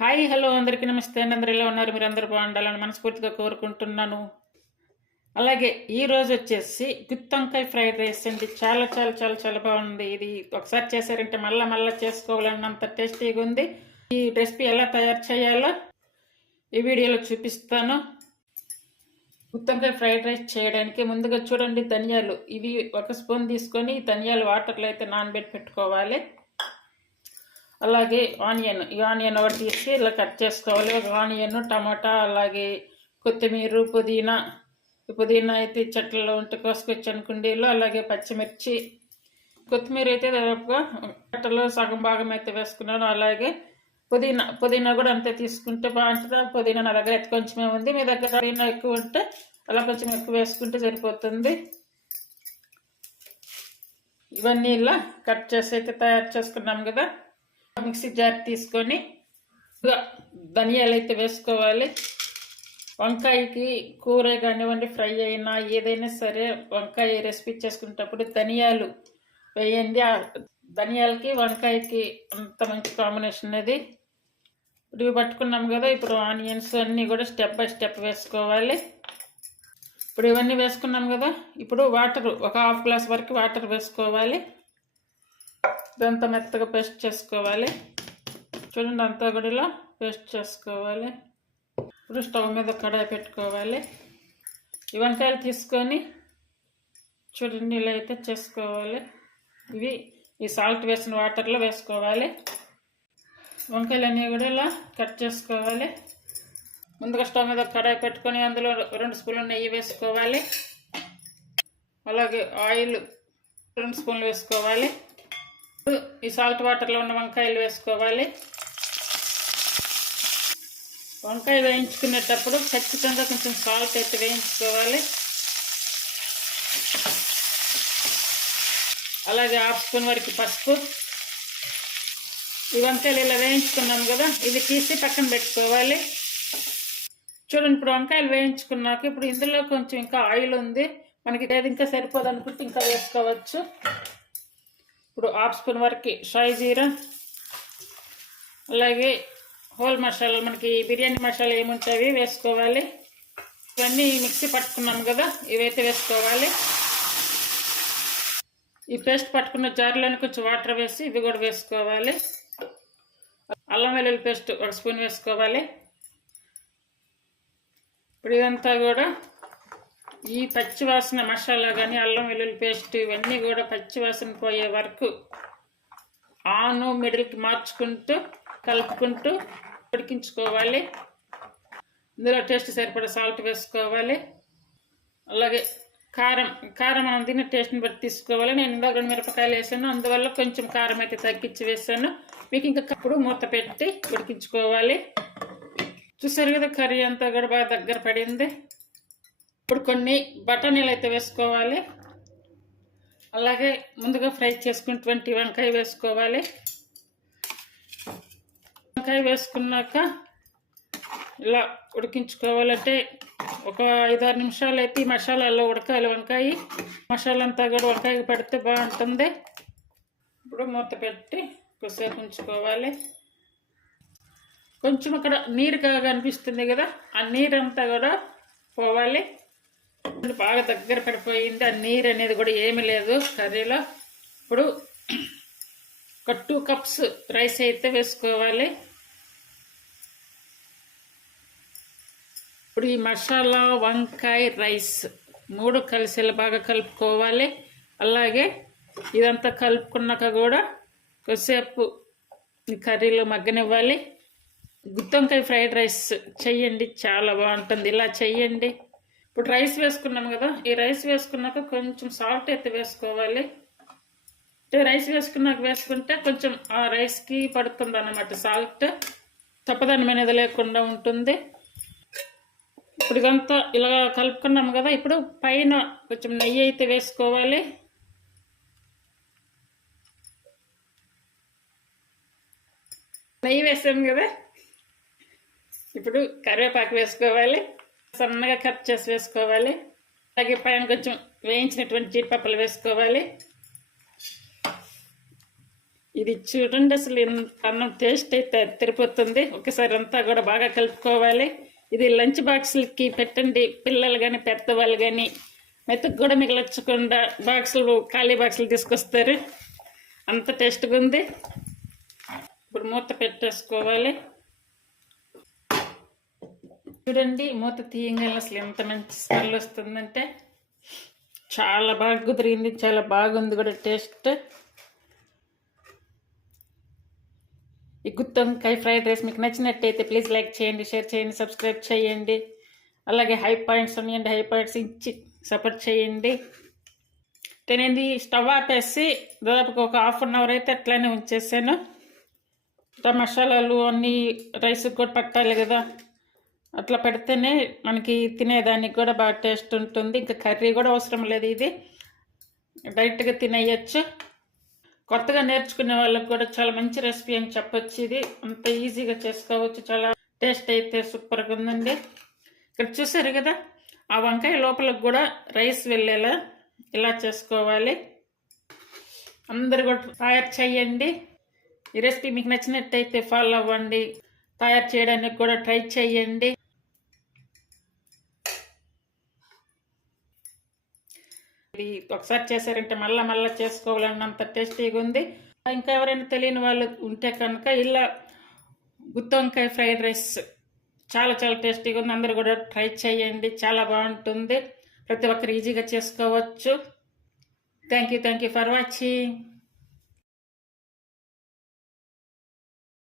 Hi hello అందరికీ నమస్తే. అందరు ఎలా ఉన్నారు? మీరు అందరూ బాగుండాలని మనస్ఫూర్తిగా కోరుకుంటున్నాను. అలాగే ఈరోజు వచ్చేసి గుత్తొంకాయ ఫ్రైడ్ రైస్ అండి. చాలా చాలా చాలా చాలా బాగుంది. ఇది ఒకసారి చేశారంటే మళ్ళీ మళ్ళీ చేసుకోవాలన్నంత టేస్టీగా ఉంది. ఈ రెసిపీ ఎలా తయారు చేయాలో ఈ వీడియోలో చూపిస్తాను. గుత్తొంకాయ ఫ్రైడ్ రైస్ చేయడానికి ముందుగా చూడండి ధనియాలు. ఇవి ఒక స్పూన్ తీసుకొని ధనియాలు వాటర్లో అయితే నానబెట్టి పెట్టుకోవాలి. అలాగే ఆనియన్ ఈ ఆనియన్ ఒకటి తీసి ఇలా కట్ చేసుకోవాలి. ఒక ఆనియన్ టమాటా అలాగే కొత్తిమీర పుదీనా. పుదీనా అయితే చెట్లలో ఉంటే కోసుకొచ్చాను కుండీలో అలాగే పచ్చిమిర్చి. కొత్తిమీర అయితే దాదాపుగా చెట్టలో సగం భాగం అయితే వేసుకున్నాను. అలాగే పుదీనా పుదీనా కూడా అంతే తీసుకుంటే బాగుంటుంది. పుదీనా నా దగ్గర అయితే కొంచెమే ఉంది. మీ దగ్గర పుదీనా ఎక్కువ ఉంటే అలా కొంచెం ఎక్కువ వేసుకుంటే సరిపోతుంది. ఇవన్నీ ఇలా కట్ చేసి అయితే తయారు చేసుకున్నాం కదా. మిక్సీ జార్ తీసుకొని ధనియాలు అయితే వేసుకోవాలి. వంకాయకి కూర కానివ్వండి ఫ్రై అయినా ఏదైనా సరే వంకాయ రెసిపీ చేసుకునేటప్పుడు ధనియాలు వేయండి. ధనియాలకి వంకాయకి అంత మంచి కాంబినేషన్ అది ఇవి పట్టుకున్నాం కదా ఇప్పుడు ఆనియన్స్ అన్నీ కూడా స్టెప్ బై స్టెప్ వేసుకోవాలి. ఇప్పుడు ఇవన్నీ వేసుకున్నాం కదా ఇప్పుడు వాటర్ ఒక హాఫ్ గ్లాస్ వరకు వాటర్ వేసుకోవాలి. ఇదంతా మెత్తగా పేస్ట్ చేసుకోవాలి. చూడండి అంతా కూడా ఇలా పేస్ట్ చేసుకోవాలి. ఇప్పుడు స్టవ్ మీద కడాయి పెట్టుకోవాలి. ఈ వంకాయలు తీసుకొని చూడండి ఇలా అయితే చేసుకోవాలి. ఇవి ఈ సాల్ట్ వేసిన వాటర్లో వేసుకోవాలి. వంకాయలు అన్నీ కూడా ఇలా కట్ చేసుకోవాలి. ముందుగా స్టవ్ మీద కడాయి పెట్టుకొని అందులో రెండు స్పూన్లు నెయ్యి వేసుకోవాలి. అలాగే ఆయిల్ రెండు స్పూన్లు వేసుకోవాలి. ఈ సాల్ట్ వాటర్లో ఉన్న వంకాయలు వేసుకోవాలి. వంకాయ వేయించుకునేటప్పుడు ఖచ్చితంగా కొంచెం సాల్ట్ అయితే వేయించుకోవాలి. అలాగే హాఫ్ స్పూన్ వరకు పసుపు. ఈ వంకాయలు ఇలా వేయించుకున్నాం కదా ఇది తీసి పక్కన పెట్టుకోవాలి. చూడండి ఇప్పుడు వంకాయలు వేయించుకున్నాక ఇప్పుడు ఇందులో కొంచెం ఇంకా ఆయిల్ ఉంది. మనకి ఏది ఇంకా సరిపోదు అనుకుంటే ఇంకా వేసుకోవచ్చు. ఇప్పుడు హాఫ్ స్పూన్ వరకు షాయి జీరా అలాగే హోల్ మసాలా మనకి బిర్యానీ మసాలా ఏముంటాయి వేసుకోవాలి. ఇవన్నీ మిక్సీ పట్టుకున్నాం కదా ఇవైతే వేసుకోవాలి. ఈ పేస్ట్ పట్టుకున్న జార్లోని కొంచెం వాటర్ వేసి ఇవి కూడా వేసుకోవాలి. అల్లం వెల్లుల్లి పేస్ట్ ఒక స్పూన్ వేసుకోవాలి. ఇప్పుడు ఇదంతా కూడా ఈ పచ్చివాసన మసాలా కానీ అల్లం వెల్లుల్లి పేస్ట్ ఇవన్నీ కూడా పచ్చివాసన పోయే వరకు ఆను మిడిల్కి మార్చుకుంటూ కలుపుకుంటూ ఉడికించుకోవాలి. ఇందులో టేస్ట్ సరిపడా సాల్ట్ వేసుకోవాలి. అలాగే కారం కారం మనం తిన్న టేస్ట్ని బట్టి తీసుకోవాలి. నేను ఇందాక రెండు మిరపకాయలు వేసాను అందువల్ల కొంచెం కారం అయితే తగ్గించి వేసాను. మీకు ఇంకా కప్పుడు మూత పెట్టి ఉడికించుకోవాలి. చూసారు కదా కర్రీ అంతా కూడా బాగా దగ్గర పడింది. ఇప్పుడు కొన్ని బఠానీలు అయితే వేసుకోవాలి. అలాగే ముందుగా ఫ్రై చేసుకున్నటువంటి వంకాయ వేసుకోవాలి. వంకాయ వేసుకున్నాక ఇలా ఉడికించుకోవాలంటే ఒక ఐదారు నిమిషాలు అయితే ఈ మసాలాల్లో ఉడకాలి వంకాయ. మసాలా అంతా కూడా వంకాయకి పెడితే బాగుంటుంది. ఇప్పుడు మూత పెట్టి కొద్దిసేపు ఉంచుకోవాలి. కొంచెం అక్కడ నీరు కాగా అనిపిస్తుంది కదా ఆ నీరంతా కూడా పోవాలి. బాగా దగ్గర పడిపోయింది. ఆ నీరు అనేది కూడా ఏమీ లేదు కర్రీలో. ఇప్పుడు ఒక టూ కప్స్ రైస్ అయితే వేసుకోవాలి. ఇప్పుడు ఈ మసాలా వంకాయ రైస్ మూడు కలిసేలా బాగా కలుపుకోవాలి. అలాగే ఇదంతా కలుపుకున్నాక కూడా కొద్దిసేపు ఈ కర్రీలో మగ్గనివ్వాలి. గుత్తొంకాయ ఫ్రైడ్ రైస్ చెయ్యండి చాలా బాగుంటుంది. ఇలా చెయ్యండి. ఇప్పుడు రైస్ వేసుకున్నాం కదా ఈ రైస్ వేసుకున్నాక కొంచెం సాల్ట్ అయితే వేసుకోవాలి. అంటే రైస్ వేసుకున్నాక వేసుకుంటే కొంచెం ఆ రైస్కి పడుతుంది అన్నమాట సాల్ట్ తప్పదనం అనేది లేకుండా ఉంటుంది. ఇప్పుడు ఇదంతా ఇలా కలుపుకున్నాం కదా ఇప్పుడు పైన కొంచెం నెయ్యి అయితే వేసుకోవాలి. నెయ్యి వేసాం కదా ఇప్పుడు కరివేపాకు వేసుకోవాలి. సన్నగా కట్ చేసి వేసుకోవాలి. అలాగే పైన కొంచెం వేయించినటువంటి జీడిపప్పులు వేసుకోవాలి. ఇది చూడండి అసలు అన్నం టేస్ట్ అయితే తిరిపోతుంది. ఒకసారి అంతా కూడా బాగా కలుపుకోవాలి. ఇది లంచ్ బాక్సులకి పెట్టండి. పిల్లలు కానీ పెద్దవాళ్ళు కానీ మెతుకు కూడా మిగలచ్చకుండా బాక్సులు ఖాళీ బాక్సులు తీసుకొస్తారు. అంత టేస్ట్గా ఉంది. ఇప్పుడు మూత పెట్టేసుకోవాలి. చూడండి మూత తీయంగా అసలు ఎంత మంచి స్మెల్ వస్తుందంటే చాలా బాగా కుదిరింది చాలా బాగుంది కూడా టేస్ట్. ఈ గుత్తి వంకాయ ఫ్రైడ్ రైస్ మీకు నచ్చినట్టయితే ప్లీజ్ లైక్ చేయండి షేర్ చేయండి సబ్స్క్రైబ్ చేయండి. అలాగే హై పాయింట్స్ ఉన్నాయండి హై పాయింట్స్ ఇచ్చి సపోర్ట్ చేయండి. నేను స్టవ్ ఆపేసి దాదాపుకి ఒక హాఫ్ అన్ అవర్ అయితే అట్లానే ఉంచేసాను. మసాలాలు అన్నీ రైస్కి కూడా పట్టాలి కదా. అట్లా పెడితేనే మనకి తినేదానికి కూడా బాగా టేస్ట్ ఉంటుంది. ఇంకా కర్రీ కూడా అవసరం లేదు ఇది. డైరెక్ట్గా తినేయచ్చు. కొత్తగా నేర్చుకునే వాళ్ళకి కూడా చాలా మంచి రెసిపీ అని చెప్పొచ్చు ఇది. అంత ఈజీగా చేసుకోవచ్చు. చాలా టేస్ట్ అయితే సూపర్గా ఉందండి. ఇక్కడ చూసారు కదా ఆ వంకాయ లోపలకు కూడా రైస్ వెళ్ళేలా ఇలా చేసుకోవాలి. అందరు కూడా తయారు చేయండి. ఈ రెసిపీ మీకు నచ్చినట్టయితే ఫాలో అవ్వండి. తయారు చేయడానికి కూడా ట్రై చేయండి. ఇది ఒకసారి చేశారంటే మళ్ళీ మళ్ళీ చేసుకోవాలన్నంత టేస్టీగా ఉంది. ఇంకా ఎవరైనా తెలియని వాళ్ళు ఉంటే కనుక ఇలా గుత్తి వంకాయ ఫ్రైడ్ రైస్ చాలా చాలా టేస్టీగా ఉంది. అందరూ కూడా ట్రై చేయండి. చాలా బాగుంటుంది. ప్రతి ఒక్కరు ఈజీగా చేసుకోవచ్చు. Thank you thank you for watching